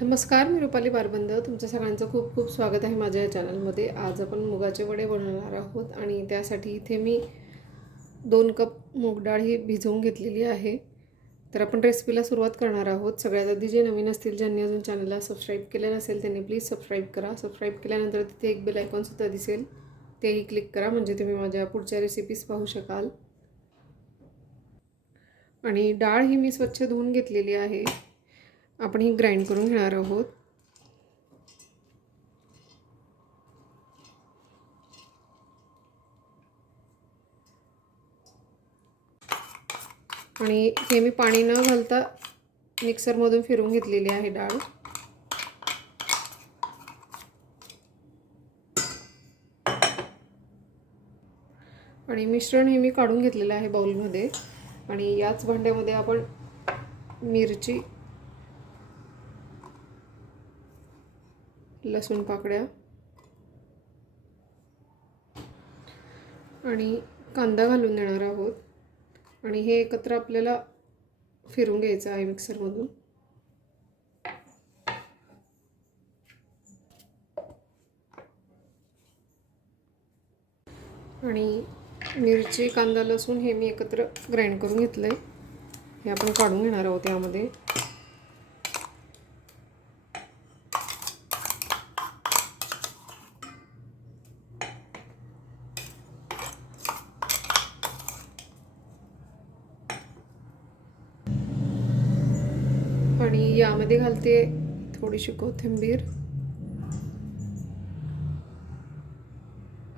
नमस्कार, मी रुपाली बारबंद. तुमच्या सगळ्यांचं खूप खूप स्वागत आहे माझ्या या चॅनलमध्ये. आज आपण मुगाचे वडे बनवणार आहोत आणि त्यासाठी इथे मी 2 कप मूग डाळ ही भिजवून घेतलेली आहे. तर आपण रेसिपीला सुरुवात करणार आहोत. सगळ्यात आधी जे नवीन असतील, ज्यांनी अजून चॅनलला सबस्क्राईब केलं नसेल त्यांनी प्लीज सबस्क्राईब करा. सबस्क्राईब केल्यानंतर तिथे एक बेल आयकॉनसुद्धा दिसेल, तेही क्लिक करा म्हणजे तुम्ही माझ्या पुढच्या रेसिपीज पाहू शकाल. आणि डाळ ही मी स्वच्छ धुवून घेतलेली आहे. आपण ही ग्राइंड करून घेणार आहोत. आणि हे मी पाणी न घालता मिक्सरमधून फिरवून घेतलेली आहे डाळ. आणि मिश्रण हे मी काढून घेतलेलं आहे बाउलमध्ये. आणि याच भांड्यामध्ये आपण मिरची, लसूण पाकळ्या आणि कांदा घालून देणार आहोत. आणि हे एकत्र आपल्याला फिरवून घ्यायचं आहे मिक्सरमधून. आणि मिरची, कांदा, लसूण हे मी एकत्र ग्राइंड करून घेतलं आहे. हे आपण काढून घेणार आहोत यामध्ये. आणि यामध्ये घालते थोडीशी कोथिंबीर,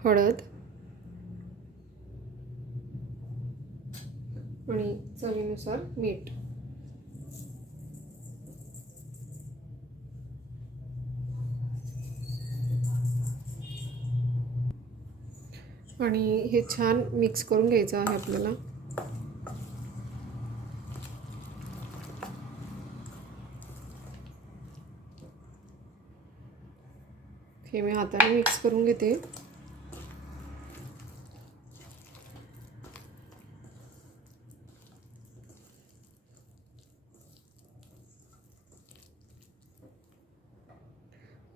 हळद आणि चवीनुसार मीठ. आणि हे छान मिक्स करून घ्यायचं आहे आपल्याला. हे मी हाताने मिक्स करून घेते.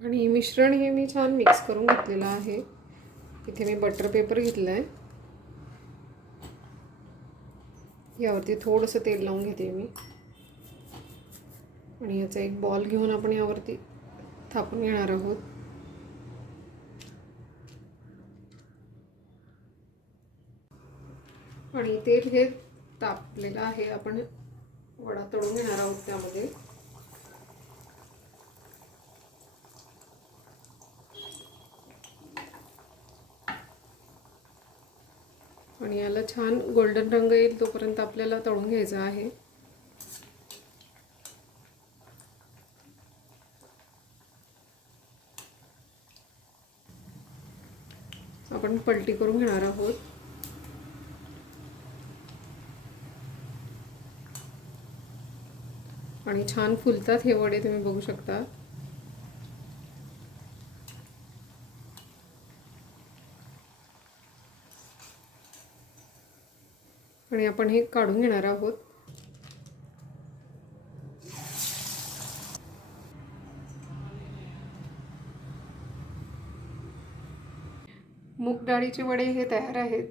आणि मिश्रण हे मी छान मिक्स करून घेतलेलं आहे. इथे मी बटर पेपर घेतला आहे. यावरती थोडंसं तेल लावून घेते मी. आणि याचा एक बॉल घेऊन आपण यावरती थापून घेणार आहोत. आणि तेल हे तापलेलं आहे. आपण वडा तळून घेणार आहोत त्यामध्ये. आणि याला छान गोल्डन रंग येईल तोपर्यंत आपल्याला तळून घ्यायचं आहे. आपण पलटी करून घेणार आहोत. आणि छान फुलतात हे वडे, तुम्ही बघू शकता. आणि आपण हे काढून घेणार आहोत. मूग डाळीचे वडे हे तयार आहेत.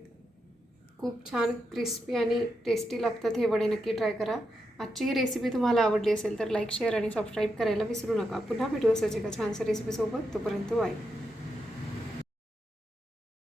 खूप छान क्रिस्पी आणि टेस्टी लागतात हे वडे. नक्की ट्राय करा. आजची ही रेसिपी तुम्हाला आवडली असेल तर लाईक, शेअर आणि सबस्क्राईब करायला विसरू नका. पुन्हा भेटू असाच एका छानशा रेसिपीसोबत. तोपर्यंत बाय.